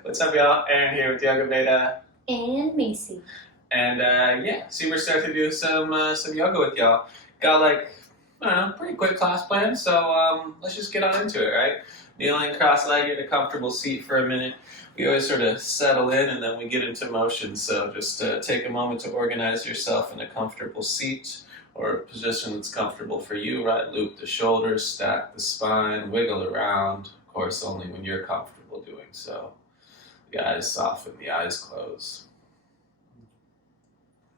What's up, y'all? Aaron here with Yoga Beta. And Macy. And yeah, we're starting to do some yoga with y'all. Got like, I don't know, pretty quick class plan, so let's just get on into it, right? Kneeling cross-legged, a comfortable seat for a minute. We always sort of settle in and then we get into motion, so just take a moment to organize yourself in a comfortable seat or a position that's comfortable for you, right? Loop the shoulders, stack the spine, wiggle around, of course, only when you're comfortable doing so. The eyes soften, the eyes close.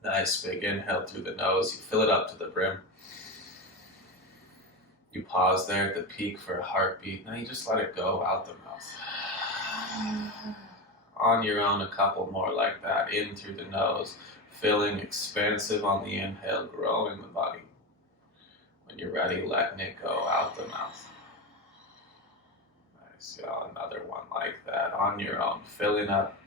Nice big inhale through the nose. You fill it up to the brim. You pause there at the peak for a heartbeat. Now you just let it go out the mouth. On your own, a couple more like that. In through the nose. Feeling expansive on the inhale, growing the body. When you're ready, letting it go out the mouth. Nice, y'all. Another one like that. On your own, filling up.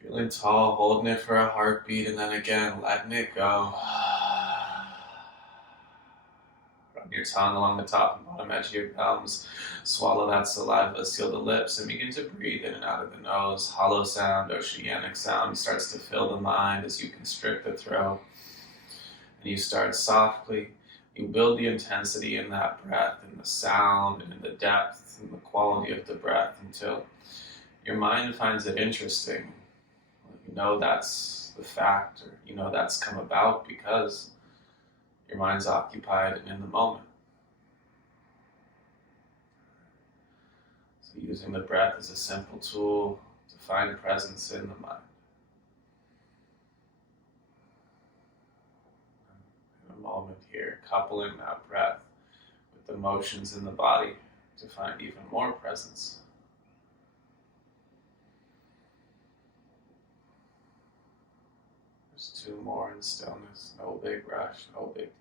Feeling tall, holding it for a heartbeat, and then again, letting it go. Run your tongue along the top and bottom edge of your gums. Swallow that saliva, seal the lips, and begin to breathe in and out of the nose. Hollow sound, oceanic sound starts to fill the mind as you constrict the throat. And you start softly. You build the intensity in that breath, in the sound, and in the depth, and the quality of the breath until your mind finds it interesting. You know that's the fact, or you know that's come about because your mind's occupied and in the moment. So using the breath as a simple tool to find presence in the mind. In a moment here, coupling that breath with the motions in the body to find even more presence. Two more in stillness, no big rush, no big deal.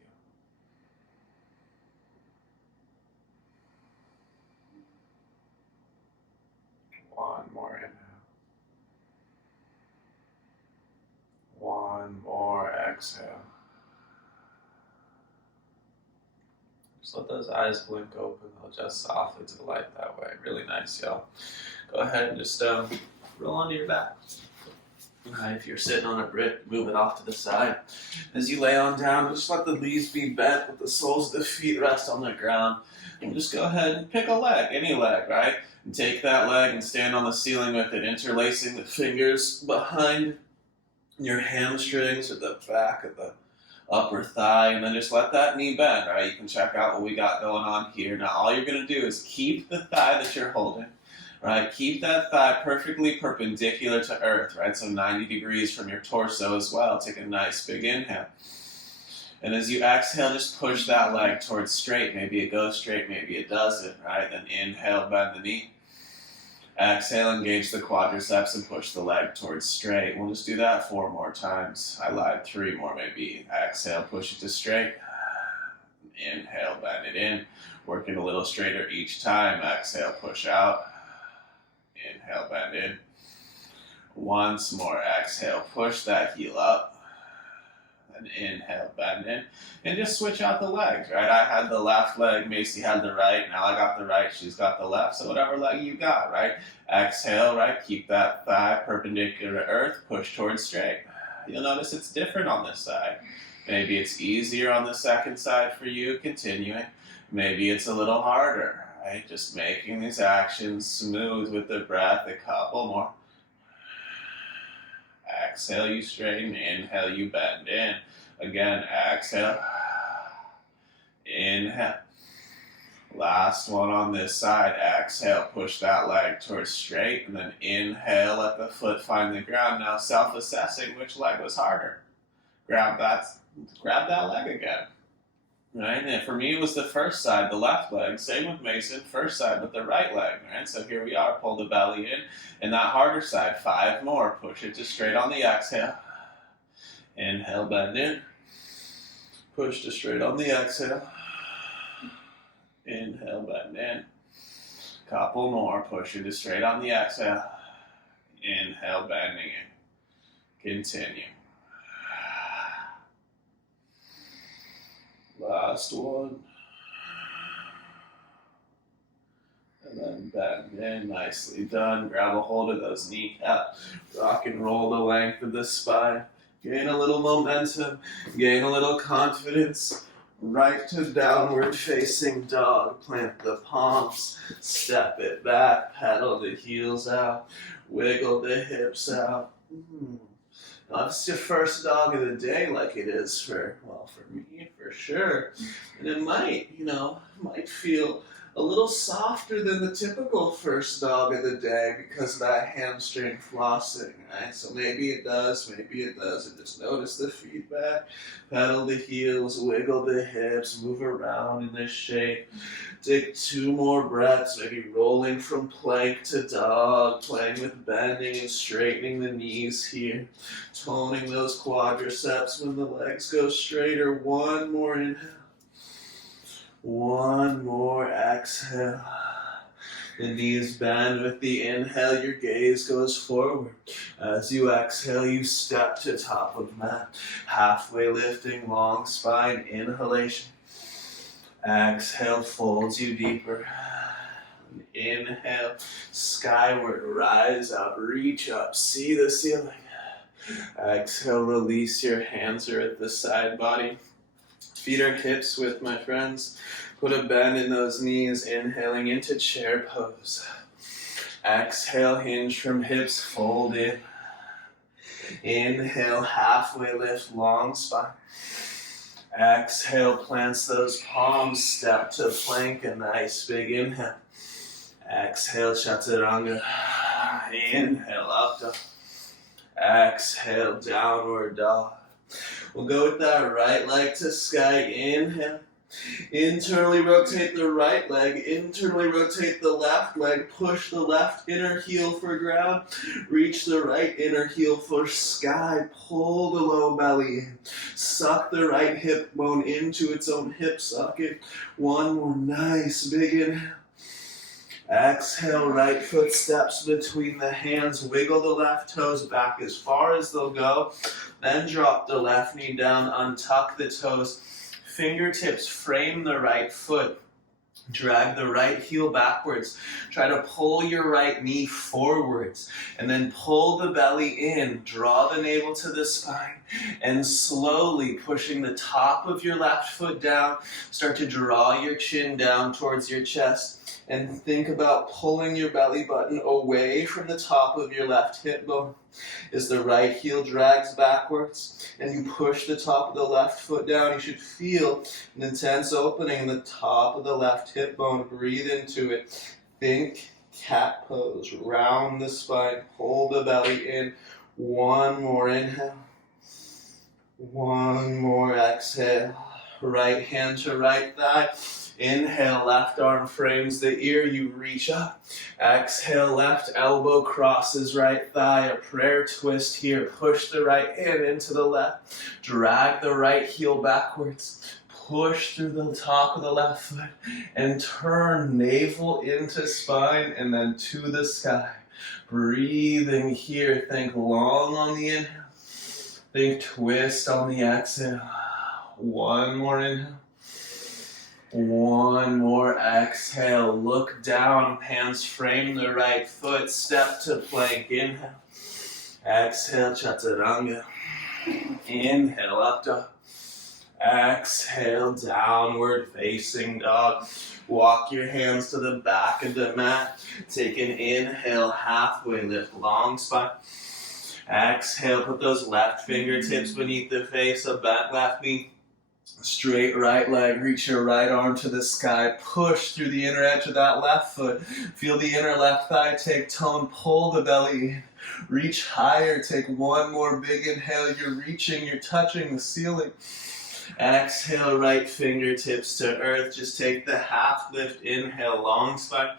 One more inhale. One more exhale. Just let those eyes blink open. They'll adjust softly to the light that way. Really nice, y'all. Go ahead and just roll onto your back. If you're sitting on a brick, move it off to the side. As you lay on down, just let the knees be bent, with the soles of the feet rest on the ground. And just go ahead and pick a leg, any leg, right? And take that leg and stand on the ceiling with it, interlacing the fingers behind your hamstrings or the back of the upper thigh, and then just let that knee bend, right? You can check out what we got going on here. Now all you're going to do is keep the thigh that you're holding. Right, keep that thigh perfectly perpendicular to earth, right? So 90 degrees from your torso as well. Take a nice big inhale. And as you exhale, just push that leg towards straight. Maybe it goes straight, maybe it doesn't, right? Then inhale, bend the knee. Exhale, engage the quadriceps and push the leg towards straight. We'll just do that 4 more times. I lied, 3 more maybe. Exhale, push it to straight. Inhale, bend it in. Working a little straighter each time. Exhale, push out. Inhale, bend in. Once more, exhale, push that heel up. And inhale, bend in. And just switch out the legs, right? I had the left leg, Macy had the right. Now I got the right, she's got the left. So whatever leg you got, right? Exhale, right? Keep that thigh perpendicular to earth, push towards straight. You'll notice it's different on this side. Maybe it's easier on the second side for you, continuing. Maybe it's a little harder. Right, just making these actions smooth with the breath. A couple more. Exhale, you straighten. Inhale, you bend in. Again, exhale. Inhale. Last one on this side. Exhale, push that leg towards straight. And then inhale, let the foot find the ground. Now self-assessing which leg was harder. Grab that leg again. Right, and for me it was the first side, the left leg. Same with Mason, first side with the right leg. Right, so here we are, pull the belly in, and that harder side, 5 more. Push it to straight on the exhale. Inhale, bend in. Push to straight on the exhale. Inhale, bend in. Couple more. Push it to straight on the exhale. Inhale, bending in. Continue. Last one. and then bend in. Nicely done. Grab a hold of those kneecaps. Rock and roll the length of the spine. Gain a little momentum. Gain a little confidence. Right to downward facing dog. Plant the palms. Step it back. Pedal the heels out. Wiggle the hips out. Now, it's your first dog of the day, like it is for me, for sure. And it might feel a little softer than the typical first dog of the day because of that hamstring flossing, right? So maybe it does, maybe it doesn't. Just notice the feedback. Pedal the heels, wiggle the hips, move around in this shape. Take 2 more breaths, maybe rolling from plank to dog, playing with bending and straightening the knees here. Toning those quadriceps when the legs go straighter. 1 more inhale. 1 more exhale. The knees bend with the inhale, your gaze goes forward. As you exhale, you step to top of mat. Halfway lifting, long spine, inhalation. Exhale, folds you deeper. Inhale, skyward, rise up, reach up, see the ceiling. Exhale, release your hands are at the side body. Feet are hips width, my friends. Put a bend in those knees, inhaling into chair pose. Exhale, hinge from hips, fold in. Inhale, halfway lift, long spine. Exhale, plants those palms, step to plank, a nice big inhale. Exhale, chaturanga. Inhale, up dog. Exhale, downward dog. We'll go with that right leg to sky. Inhale. Internally rotate the right leg. Internally rotate the left leg. Push the left inner heel for ground. Reach the right inner heel for sky. Pull the low belly in. Suck the right hip bone into its own hip socket. 1 more nice big inhale. Exhale, right foot steps between the hands. Wiggle the left toes back as far as they'll go. Then drop the left knee down, untuck the toes. Fingertips frame the right foot. Drag the right heel backwards. Try to pull your right knee forwards. And then pull the belly in. Draw the navel to the spine. And slowly pushing the top of your left foot down. Start to draw your chin down towards your chest. And think about pulling your belly button away from the top of your left hip bone. As the right heel drags backwards and you push the top of the left foot down, you should feel an intense opening in the top of the left hip bone. Breathe into it. Think cat pose. Round the spine. Pull the belly in. 1 more inhale. 1 more exhale. Right hand to right thigh. Inhale, left arm frames the ear, you reach up. Exhale, left elbow crosses right thigh, a prayer twist here. Push the right hand into the left. Drag the right heel backwards. Push through the top of the left foot and turn navel into spine and then to the sky. Breathing here, think long on the inhale. Think twist on the exhale. 1 more inhale. 1 more exhale. Look down, hands frame the right foot, step to plank. Inhale. Exhale, chaturanga. Inhale, up dog. Exhale, downward facing dog. Walk your hands to the back of the mat. Take an inhale, halfway lift, long spine. Exhale, put those left fingertips beneath the face, a bent left knee. Straight right leg, reach your right arm to the sky, push through the inner edge of that left foot. Feel the inner left thigh take tone, pull the belly in. Reach higher, take 1 more big inhale. You're reaching, you're touching the ceiling. Exhale, right fingertips to earth. Just take the half lift, inhale, long spine.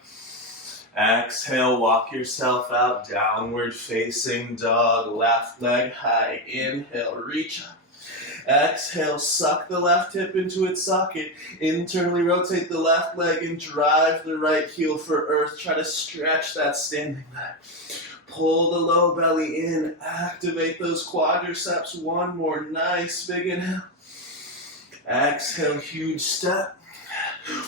Exhale, walk yourself out, downward facing dog, left leg high. Inhale, reach up. Exhale, suck the left hip into its socket. Internally rotate the left leg and drive the right heel for earth. Try to stretch that standing leg. Pull the low belly in. Activate those quadriceps. 1 more nice big inhale. Exhale, huge step.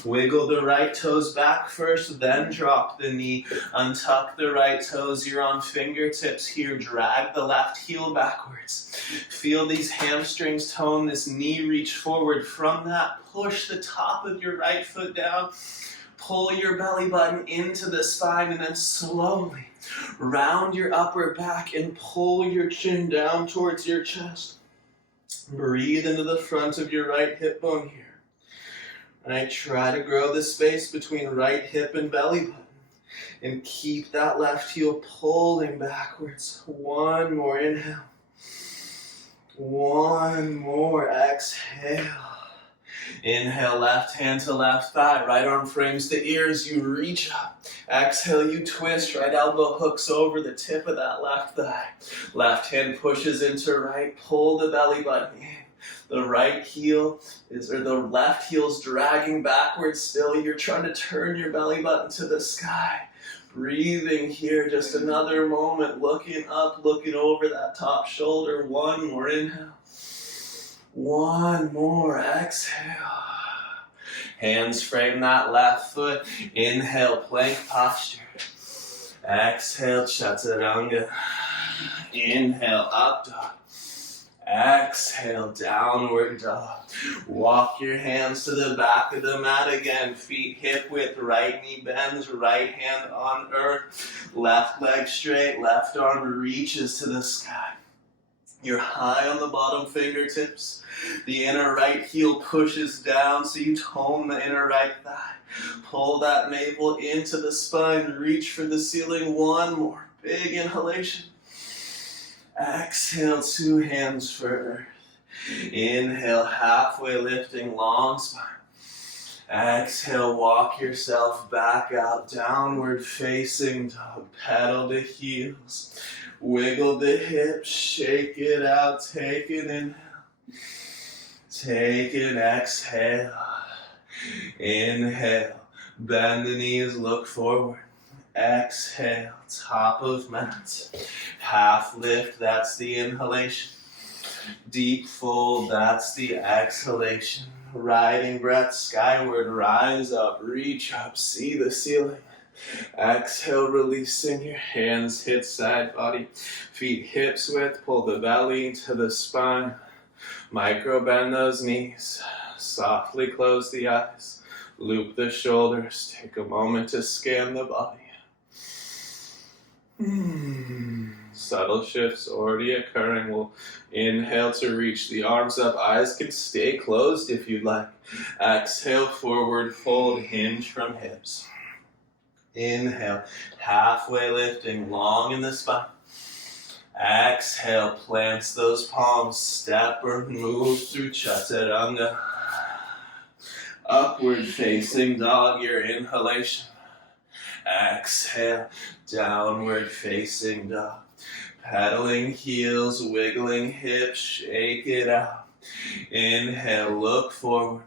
Wiggle the right toes back first, then drop the knee. Untuck the right toes. You're on fingertips here. Drag the left heel backwards. Feel these hamstrings tone, this knee reach forward. From that, push the top of your right foot down. Pull your belly button into the spine, and then slowly round your upper back and pull your chin down towards your chest. Breathe into the front of your right hip bone here. Right, try to grow the space between right hip and belly button. And keep that left heel pulling backwards. One more inhale. One more exhale. Inhale, left hand to left thigh. Right arm frames the ears. You reach up. Exhale, you twist. Right elbow hooks over the tip of that left thigh. Left hand pushes into right. Pull the belly button in. The right heel the left heel's dragging backwards still. You're trying to turn your belly button to the sky. Breathing here, just another moment, looking up, looking over that top shoulder. One more inhale. One more exhale. Hands frame that left foot. Inhale, plank posture. Exhale, chaturanga. Inhale, up dog. Exhale, downward dog. Walk your hands to the back of the mat again. Feet hip width, right knee bends, right hand on earth. Left leg straight, left arm reaches to the sky. You're high on the bottom fingertips. The inner right heel pushes down, so you tone the inner right thigh. Pull that navel into the spine, reach for the ceiling. One more big inhalation. Exhale, two hands for earth. Inhale, halfway lifting, long spine. Exhale, walk yourself back out, downward facing dog. Pedal the heels. Wiggle the hips, shake it out, take an inhale. Take an exhale. Inhale, bend the knees, look forward. Exhale, top of mat. Half lift, that's the inhalation. Deep fold, that's the exhalation. Riding breath skyward, rise up, reach up, see the ceiling. Exhale, releasing your hands, hit side body. Feet hips width, pull the belly to the spine. Micro bend those knees. Softly close the eyes. Loop the shoulders. Take a moment to scan the body. Subtle shifts already occurring. We'll inhale to reach the arms up. Eyes can stay closed if you'd like. Exhale, forward fold, hinge from hips. Inhale, halfway lifting, long in the spine. Exhale, plants those palms, step or move through chaturanga. Upward facing dog, your inhalation. Exhale, downward facing dog. Pedaling heels, wiggling hips, shake it out. Inhale, look forward.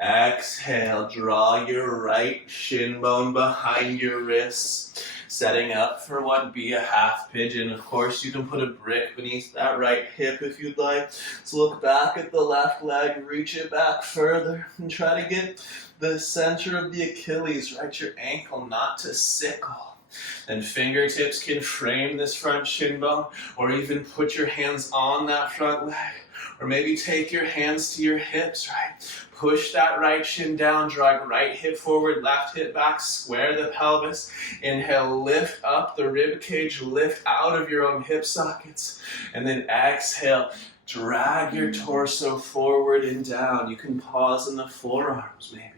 Exhale, draw your right shin bone behind your wrists. Setting up for what would be a half pigeon. Of course, you can put a brick beneath that right hip if you'd like. So look back at the left leg, reach it back further, and try to get the center of the Achilles, right, your ankle, not to sickle. Then fingertips can frame this front shin bone, or even put your hands on that front leg. Or maybe take your hands to your hips, right? Push that right shin down, drag right hip forward, left hip back, square the pelvis. Inhale, lift up the rib cage, lift out of your own hip sockets. And then exhale, drag your torso forward and down. You can pause in the forearms maybe.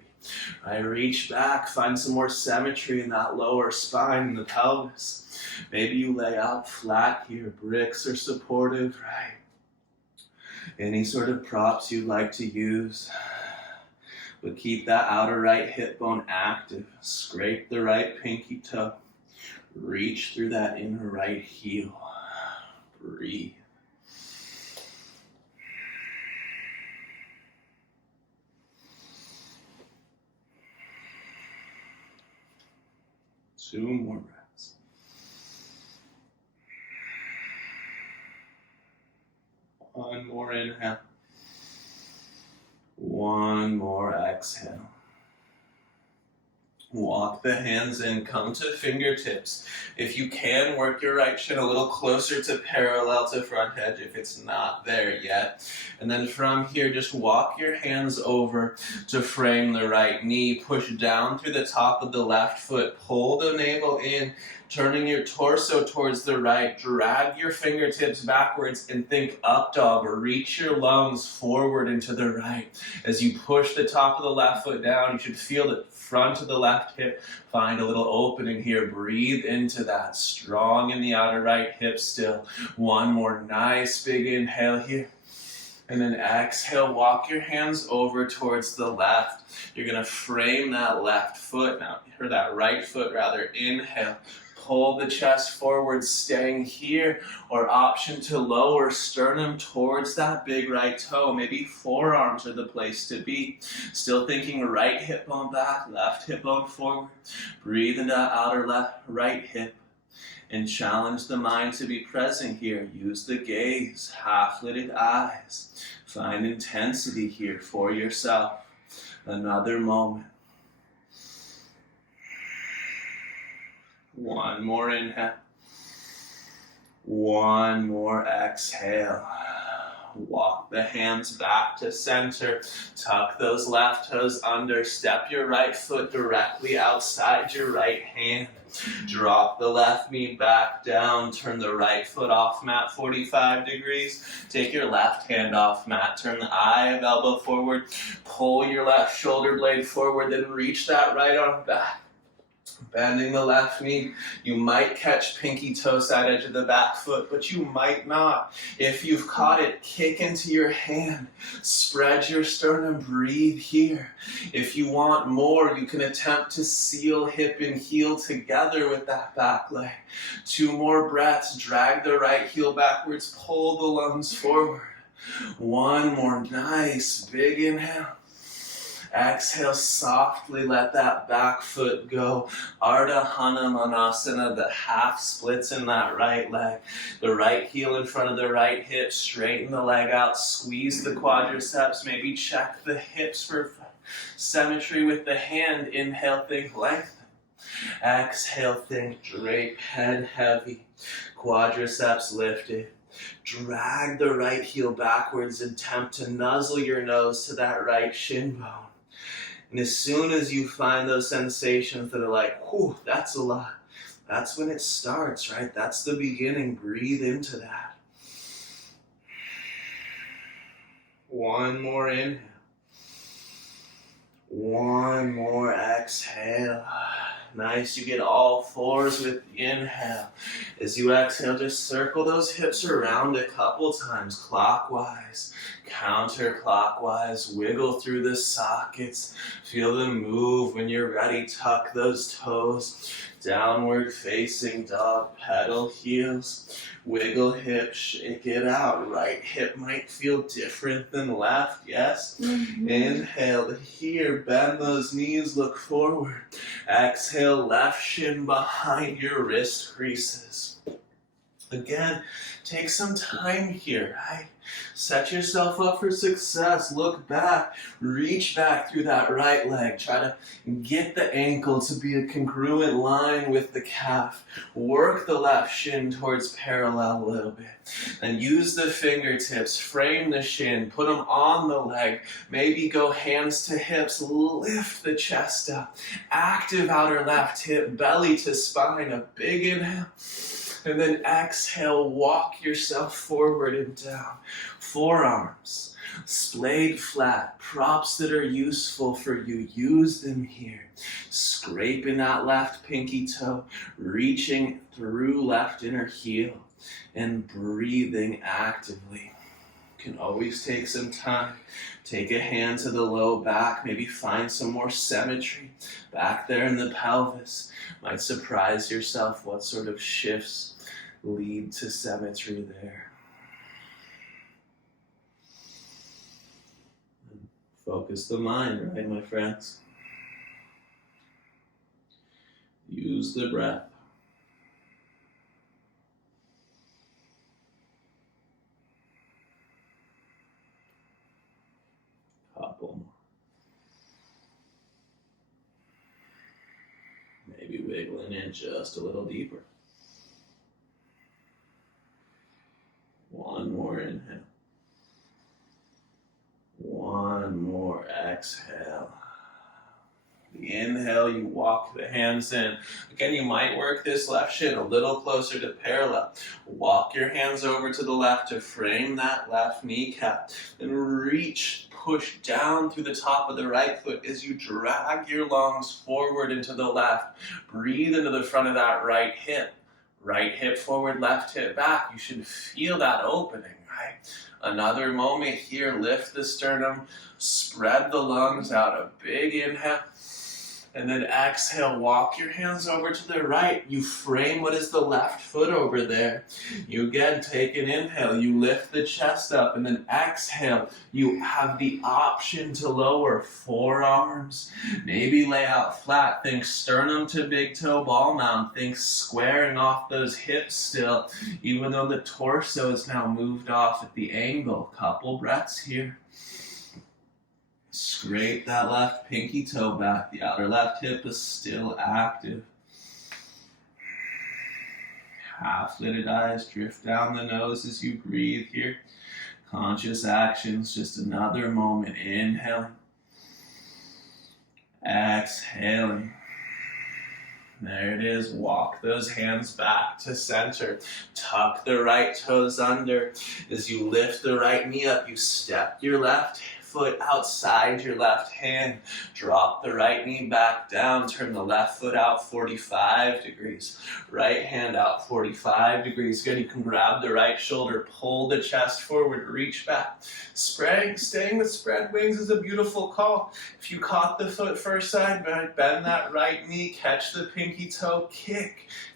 Right, reach back, find some more symmetry in that lower spine and the pelvis. Maybe you lay out flat here, bricks are supportive, right? Any sort of props you'd like to use. But keep that outer right hip bone active. Scrape the right pinky toe. Reach through that inner right heel. Breathe. Two more breaths. One more inhale. One more exhale. Walk the hands in, come to fingertips. If you can, work your right shin a little closer to parallel to front edge if it's not there yet. And then from here, just walk your hands over to frame the right knee. Push down through the top of the left foot. Pull the navel in, turning your torso towards the right. Drag your fingertips backwards and think up dog, or reach your lungs forward into the right. As you push the top of the left foot down, you should feel the front of the left hip find a little opening here. Breathe into that. Strong in the outer right hip still. One more nice big inhale here. And then exhale, walk your hands over towards the left. You're going to frame that left foot now, or that right foot rather. Inhale. Pull the chest forward, staying here, or option to lower sternum towards that big right toe. Maybe forearms are the place to be. Still thinking right hip bone back, left hip bone forward. Breathe into outer left, right hip. And challenge the mind to be present here. Use the gaze, half-lidded eyes. Find intensity here for yourself. Another moment. One more inhale. One more exhale. Walk the hands back to center. Tuck those left toes under. Step your right foot directly outside your right hand. Drop the left knee back down. Turn the right foot off mat 45 degrees. Take your left hand off mat. Turn the eye of elbow forward. Pull your left shoulder blade forward. Then reach that right arm back. Bending the left knee. You might catch pinky toe side edge of the back foot, but you might not. If you've caught it, kick into your hand. Spread your sternum, breathe here. If you want more, you can attempt to seal hip and heel together with that back leg. 2 more breaths. Drag the right heel backwards, pull the lungs forward. 1 more nice big inhale. Exhale, softly let that back foot go. Ardha Hanumanasana, the half splits in that right leg. The right heel in front of the right hip. Straighten the leg out. Squeeze the quadriceps. Maybe check the hips for symmetry with the hand. Inhale, think lengthen. Exhale, think drape. Head heavy. Quadriceps lifted. Drag the right heel backwards. Attempt to nuzzle your nose to that right shin bone. And as soon as you find those sensations that are like, whew, that's a lot, that's when it starts, right? That's the beginning. Breathe into that. 1 more inhale. 1 more exhale. Nice, you get all fours with the inhale. As you exhale, just circle those hips around a couple times, clockwise, counterclockwise, wiggle through the sockets, feel them move. When you're ready, tuck those toes, downward facing dog, pedal heels, wiggle hips, shake it out. Right hip might feel different than left, yes? Inhale to here, bend those knees, look forward. Exhale, left shin behind your wrist creases. Again, take some time here, right? Set yourself up for success. Look back, reach back through that right leg. Try to get the ankle to be a congruent line with the calf. Work the left shin towards parallel a little bit. And use the fingertips, frame the shin, put them on the leg. Maybe go hands to hips, lift the chest up. Active outer left hip, belly to spine, a big inhale. And then exhale, walk yourself forward and down. Forearms, splayed flat, props that are useful for you, use them here. Scraping that left pinky toe, reaching through left inner heel, and breathing actively. You can always take some time. Take a hand to the low back, maybe find some more symmetry back there in the pelvis. Might surprise yourself what sort of shifts lead to symmetry there. Focus the mind, right, my friends? Use the breath. Couple more. Maybe wiggling in just a little deeper. One more inhale. One more exhale. The inhale, you walk the hands in. Again, you might work this left shin a little closer to parallel. Walk your hands over to the left to frame that left kneecap. Then reach, push down through the top of the right foot as you drag your lungs forward into the left. Breathe into the front of that right hip. Right hip forward, left hip back. You should feel that opening, right? Another moment here, lift the sternum, spread the lungs out, a big inhale. And then exhale, walk your hands over to the right. You frame what is the left foot over there. You again take an inhale, you lift the chest up, and then exhale. You have the option to lower forearms. Maybe lay out flat. Think sternum to big toe ball mound. Think squaring off those hips still, even though the torso is now moved off at the angle. Couple breaths here. Scrape that left pinky toe back. The outer left hip is still active. Half-lidded eyes drift down the nose as you breathe here. Conscious actions, just another moment. Inhaling. Exhaling. There it is. Walk those hands back to center. Tuck the right toes under. As you lift the right knee up, you step your left foot outside your left hand. Drop the right knee back down. Turn the left foot out 45 degrees. Right hand out 45 degrees. Good. You can grab the right shoulder. Pull the chest forward. Reach back. Staying with spread wings is a beautiful call. If you caught the foot first side, bend that right knee. Catch the pinky toe.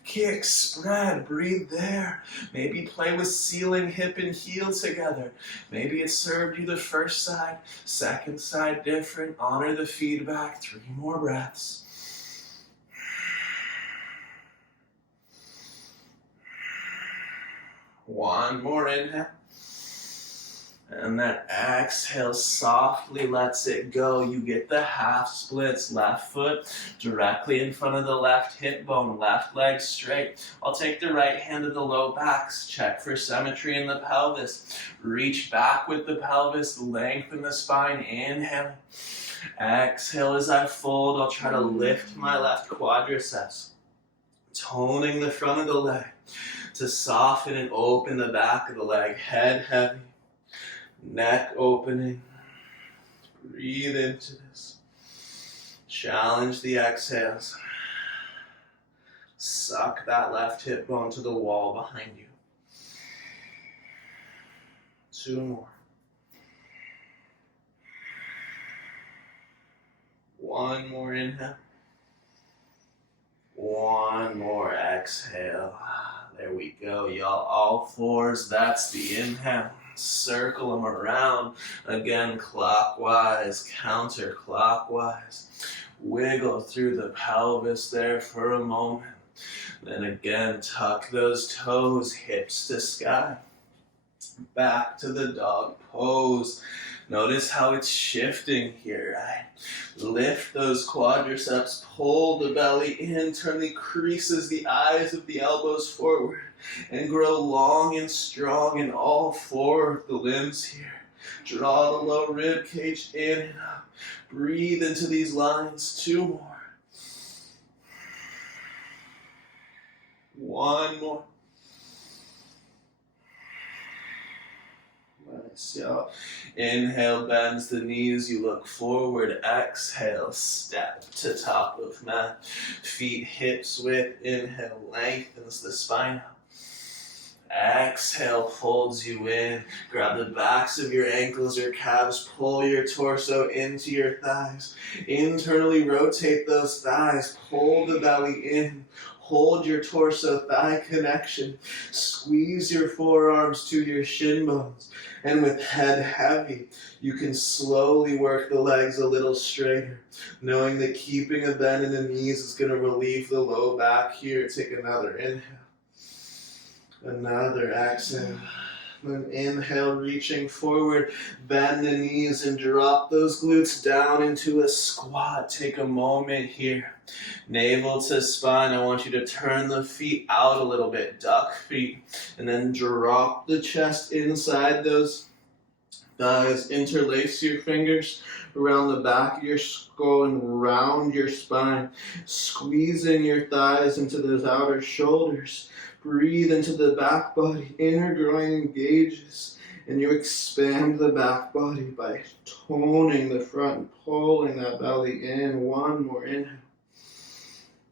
Kick, spread, breathe there. Maybe play with ceiling, hip, and heel together. Maybe it served you the first side, second side different. Honor the feedback. 3 more breaths. One more inhale. And then exhale, softly lets it go. You get the half splits, left foot directly in front of the left hip bone, left leg straight. I'll take the right hand to the low backs. Check for symmetry in the pelvis. Reach back with the pelvis, lengthen the spine, inhale. Exhale as I fold. I'll try to lift my left quadriceps. Toning the front of the leg to soften and open the back of the leg. Head heavy. Neck opening. Breathe into this. Challenge the exhales. Suck that left hip bone to the wall behind you. 2 more. 1 more inhale. 1 more exhale. There we go, y'all. All fours, that's the inhale. Circle them around. Again, clockwise, counterclockwise. Wiggle through the pelvis there for a moment. Then again, tuck those toes, hips to sky. Back to the dog pose. Notice how it's shifting here, right? Lift those quadriceps, pull the belly in, turn the creases, the eyes of the elbows forward, and grow long and strong in all 4 of the limbs here. Draw the low rib cage in and up. Breathe into these lines. 2 more. 1 more. Nice, y'all. Inhale, bends the knees, you look forward. Exhale, step to top of mat. Feet hips width. Inhale, lengthens the spine out. Exhale, folds you in. Grab the backs of your ankles or calves. Pull your torso into your thighs. Internally rotate those thighs. Pull the belly in. Hold your torso-thigh connection. Squeeze your forearms to your shin bones. And with head heavy, you can slowly work the legs a little straighter, knowing that keeping a bend in the knees is going to relieve the low back here. Take another inhale. Another exhale. Then inhale, reaching forward, bend the knees and drop those glutes down into a squat. Take a moment here. Navel to spine. I want you to turn the feet out a little bit, duck feet, and then drop the chest inside those thighs. Interlace your fingers around the back of your skull and round your spine. Squeezing your thighs into those outer shoulders. Breathe into the back body. Inner groin engages, and you expand the back body by toning the front, pulling that belly in. One more inhale.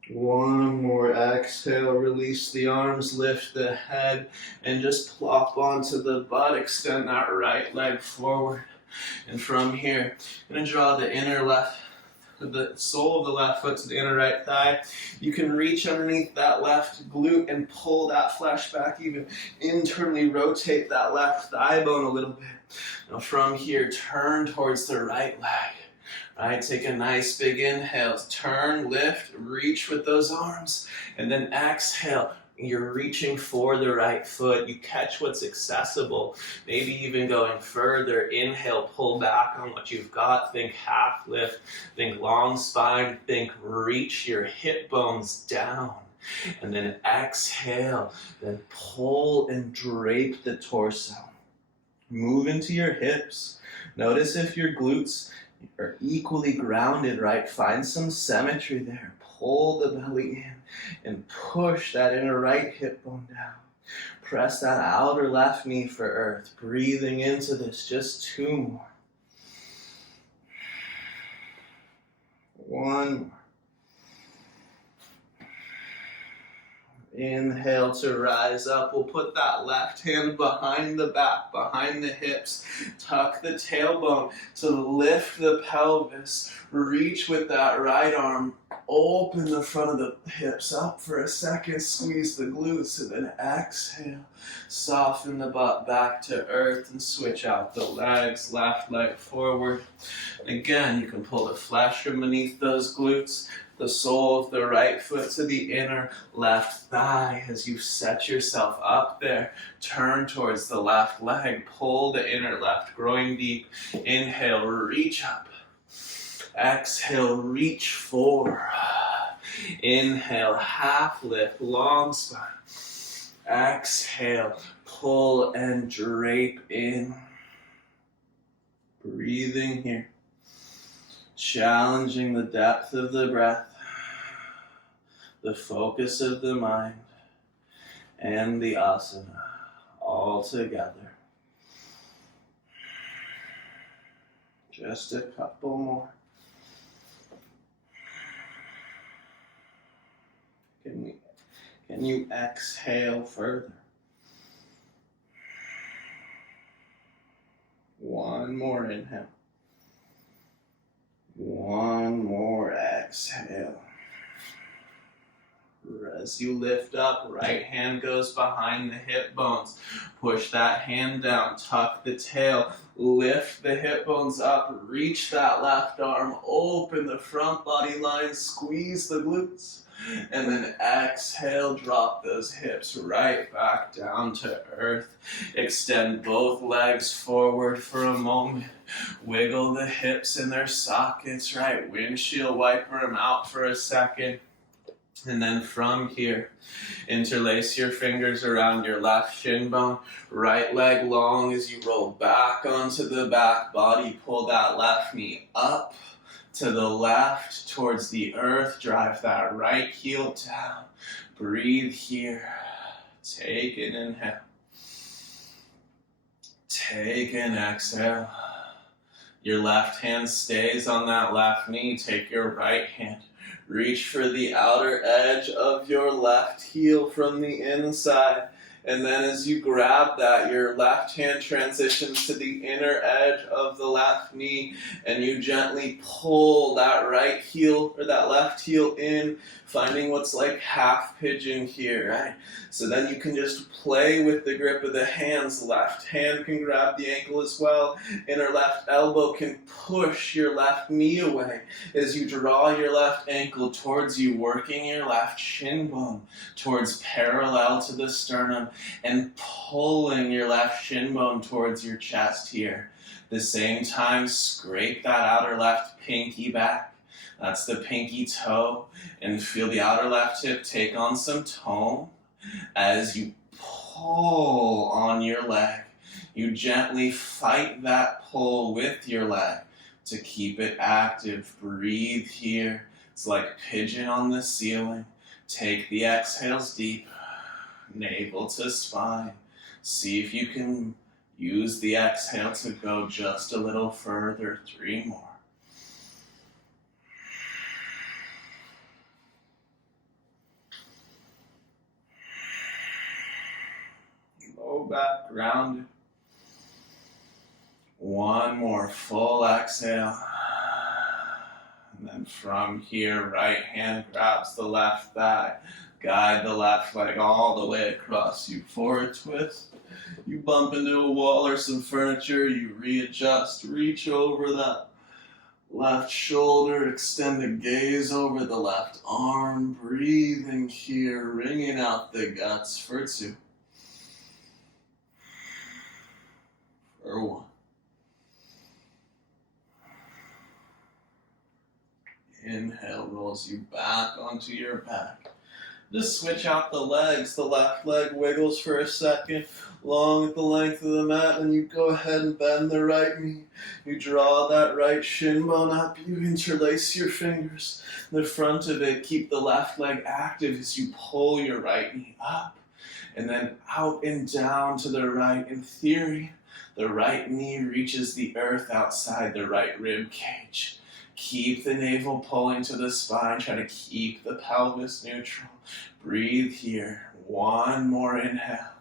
One more exhale. Release the arms, lift the head, and just plop onto the butt. Extend that right leg forward. And from here, I'm going to draw the sole of the left foot to the inner right thigh. You can reach underneath that left glute and pull that flesh back, even internally rotate that left thigh bone a little bit. Now from here, turn towards the right leg. Right, take a nice big inhale, turn, lift, reach with those arms, and then exhale. You're reaching for the right foot. You catch what's accessible, maybe even going further. Inhale, pull back on what you've got. Think half lift, think long spine, think reach your hip bones down. And then exhale, then pull and drape the torso. Move into your hips. Notice if your glutes are equally grounded, right? Find some symmetry there. Pull the belly in and push that inner right hip bone down. Press that outer left knee for earth. Breathing into this, just 2 more. 1 more. Inhale to rise up. We'll put that left hand behind the back, behind the hips. Tuck the tailbone to lift the pelvis. Reach with that right arm. Open the front of the hips up for a second. Squeeze the glutes and then exhale. Soften the butt back to earth and switch out the legs. Left leg forward. Again, you can pull the flesh from beneath those glutes. The sole of the right foot to the inner left thigh as you set yourself up there. Turn towards the left leg. Pull the inner left groin deep. Inhale, reach up. Exhale, reach forward. Inhale, half lift, long spine. Exhale, pull and drape in. Breathing here. Challenging the depth of the breath, the focus of the mind, and the asana all together. Just a couple more. Can you exhale further? 1 more inhale. 1 more exhale. As you lift up, right hand goes behind the hip bones. Push that hand down, tuck the tail, lift the hip bones up, reach that left arm, open the front body line, squeeze the glutes. And then exhale, drop those hips right back down to earth. Extend both legs forward for a moment. Wiggle the hips in their sockets, right? Windshield wiper them out for a second. And then from here, interlace your fingers around your left shin bone. Right leg long as you roll back onto the back body. Pull that left knee up to the left towards the earth. Drive that right heel down. Breathe here. Take an inhale. Take an exhale. Your left hand stays on that left knee. Take your right hand. Reach for the outer edge of your left heel from the inside. And then as you grab that, your left hand transitions to the inner edge of the left knee, and you gently pull that right heel or that left heel in, finding what's like half pigeon here, right? So then you can just play with the grip of the hands. Left hand can grab the ankle as well. Inner left elbow can push your left knee away as you draw your left ankle towards you, working your left shin bone towards parallel to the sternum. and pulling your left shin bone towards your chest here. At the same time, scrape that outer left pinky back. That's the pinky toe. And feel the outer left hip take on some tone as you pull on your leg. You gently fight that pull with your leg to keep it active. Breathe here. It's like pigeon on the ceiling. Take the exhales deep, navel to spine. See if you can use the exhale to go just a little further. 3 more. Low back, grounded. 1 more full exhale. And then from here, right hand grabs the left thigh. Guide the left leg all the way across you. Forward twist. You bump into a wall or some furniture. You readjust. Reach over that left shoulder. Extend the gaze over the left arm. Breathing here. Wringing out the guts for 2. For 1. Inhale rolls you back onto your back. Just switch out the legs. The left leg wiggles for a second, long at the length of the mat, and you go ahead and bend the right knee. You draw that right shin bone up. You interlace your fingers. The front of it, keep the left leg active as you pull your right knee up. And then out and down to the right. In theory, the right knee reaches the earth outside the right rib cage. Keep the navel pulling to the spine. Try to keep the pelvis neutral. Breathe here. 1 more inhale.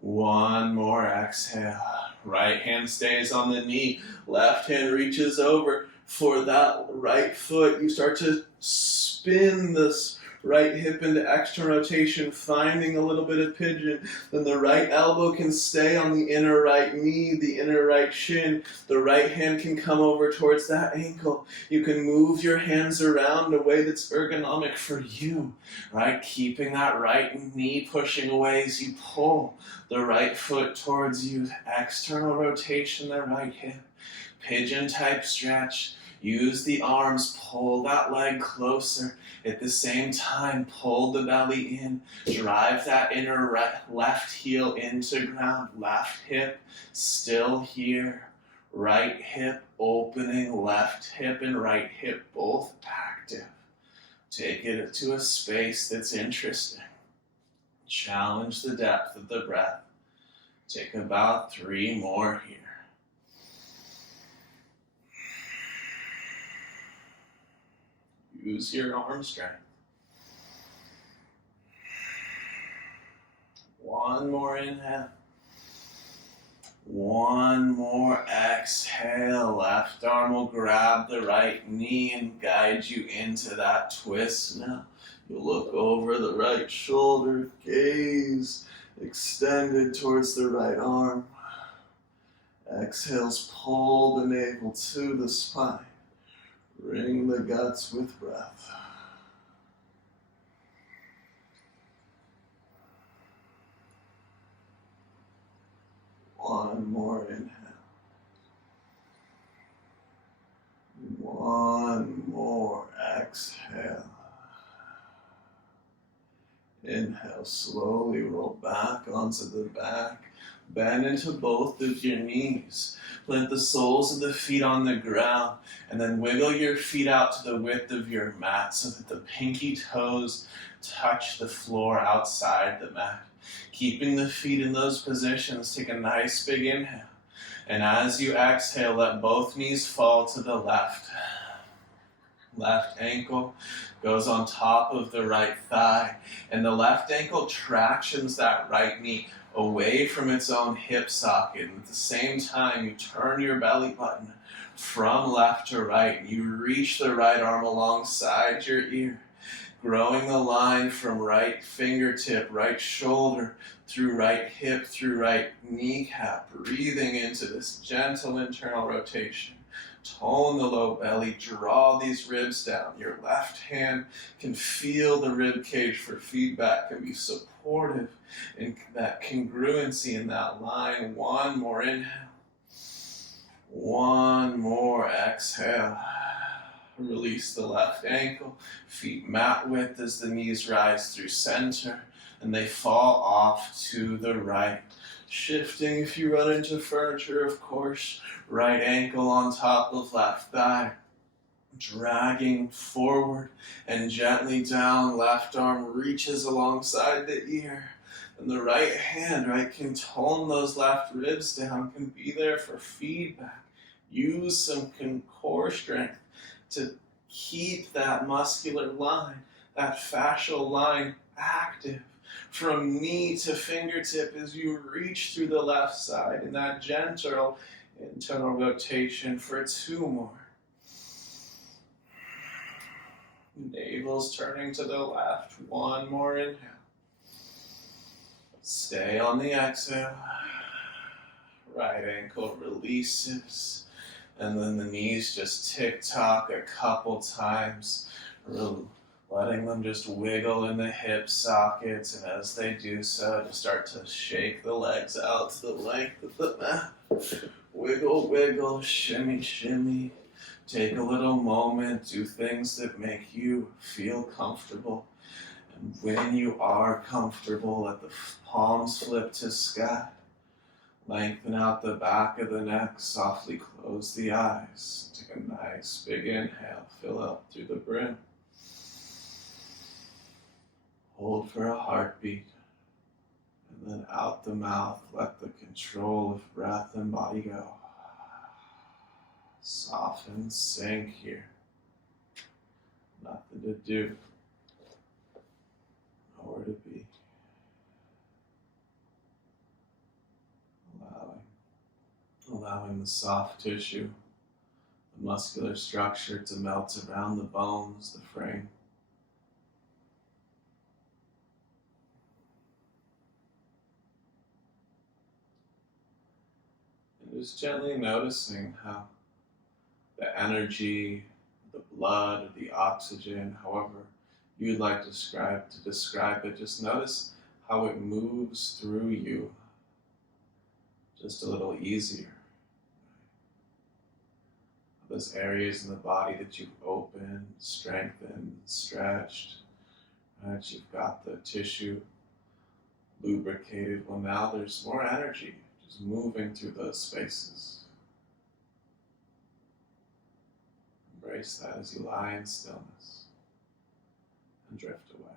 1 more exhale. Right hand stays on the knee. Left hand reaches over for that right foot. You start to spin this right hip into extra rotation, finding a little bit of pigeon. Then the right elbow can stay on the inner right knee, the inner right shin. The right hand can come over towards that ankle. You can move your hands around in a way that's ergonomic for you, right? Keeping that right knee pushing away as you pull the right foot towards you. External rotation, the right hip. Pigeon type stretch. Use the arms, pull that leg closer. At the same time, pull the belly in. Drive that inner left heel into ground. Left hip still here. Right hip opening. Left hip and right hip both active. Take it to a space that's interesting. Challenge the depth of the breath. Take about 3 more here. Use your arm strength. 1 more inhale. 1 more exhale. Left arm will grab the right knee and guide you into that twist now. You'll look over the right shoulder, gaze extended towards the right arm. Exhales, pull the navel to the spine. Wring the guts with breath. One more inhale. 1 more exhale. Inhale, slowly roll back onto the back. Bend into both of your knees. Plant the soles of the feet on the ground, and then wiggle your feet out to the width of your mat so that the pinky toes touch the floor outside the mat. Keeping the feet in those positions, take a nice big inhale. And as you exhale, let both knees fall to the left. Left ankle goes on top of the right thigh, and the left ankle tractions that right knee away from its own hip socket. And at the same time, you turn your belly button from left to right. You reach the right arm alongside your ear, growing the line from right fingertip, right shoulder, through right hip, through right kneecap, breathing into this gentle internal rotation. Tone the low belly, draw these ribs down. Your left hand can feel the rib cage for feedback, can be supportive in that congruency in that line. One more inhale. One more exhale. Release the left ankle, feet mat width as the knees rise through center and they fall off to the right. Shifting if you run into furniture, of course. Right ankle on top of left thigh. Dragging forward and gently down. Left arm reaches alongside the ear. And the right hand, right, can tone those left ribs down, can be there for feedback. Use some core strength to keep that muscular line, that fascial line active. From knee to fingertip as you reach through the left side in that gentle internal rotation for 2 more. Navel's turning to the left. 1 more inhale. Stay on the exhale. Right ankle releases. And then the knees just tick-tock a couple times. Letting them just wiggle in the hip sockets, and as they do so, just start to shake the legs out to the length of the mat. Wiggle, wiggle, shimmy, shimmy. Take a little moment, do things that make you feel comfortable. And when you are comfortable, let the palms flip to sky. Lengthen out the back of the neck, softly close the eyes. Take a nice big inhale, fill up through the brim. Hold for a heartbeat, and then out the mouth, let the control of breath and body go. Soften, sink here. Nothing to do, nowhere to be. Allowing the soft tissue, the muscular structure to melt around the bones, the frame. Just gently noticing how the energy, the blood, the oxygen, however you'd like to describe it, just notice how it moves through you just a little easier. Those areas in the body that you've opened, strengthened, stretched, right? You've got the tissue lubricated. Well, now there's more energy just moving through those spaces. Embrace that as you lie in stillness and drift away.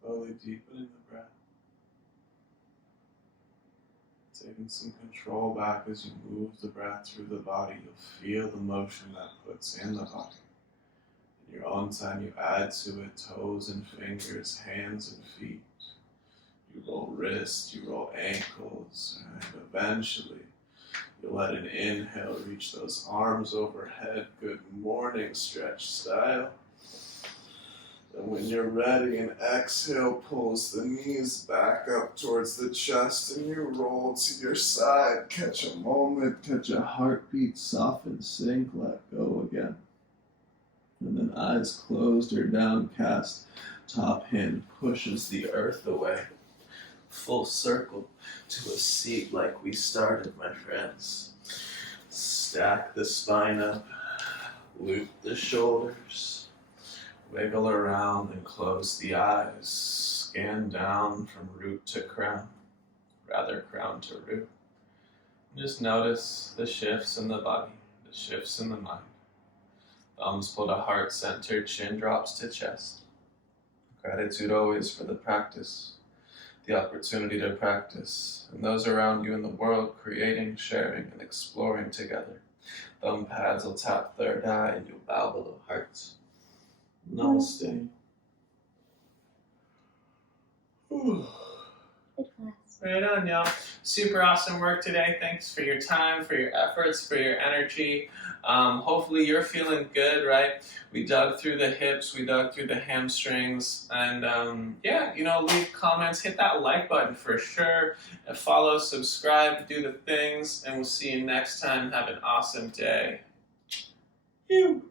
Slowly deepening the breath. Taking some control back as you move the breath through the body. You'll feel the motion that puts in the body. In your own time, you add to it toes and fingers, hands and feet. You roll wrists, you roll ankles, and eventually you'll let an inhale reach those arms overhead, good morning stretch style. And when you're ready, an exhale pulls the knees back up towards the chest and you roll to your side. Catch a moment, catch a heartbeat, soften, sink, let go again. And then eyes closed or downcast, top hand pushes the earth away. Full circle to a seat like we started, my friends. Stack the spine up, loop the shoulders, wiggle around and close the eyes. Scan down from root to crown, rather crown to root. Just notice the shifts in the body, the shifts in the mind. Thumbs pull to heart center, chin drops to chest. Gratitude always for the practice, the opportunity to practice, and those around you in the world creating, sharing, and exploring together. Thumb pads will tap third eye and you'll bow below hearts. Namaste. Right on, y'all. Super awesome work today. Thanks for your time, for your efforts, for your energy. Hopefully you're feeling good, right? We dug through the hips, we dug through the hamstrings, and yeah, leave comments, hit that like button for sure, and follow, subscribe, do the things, and we'll see you next time. Have an awesome day. You.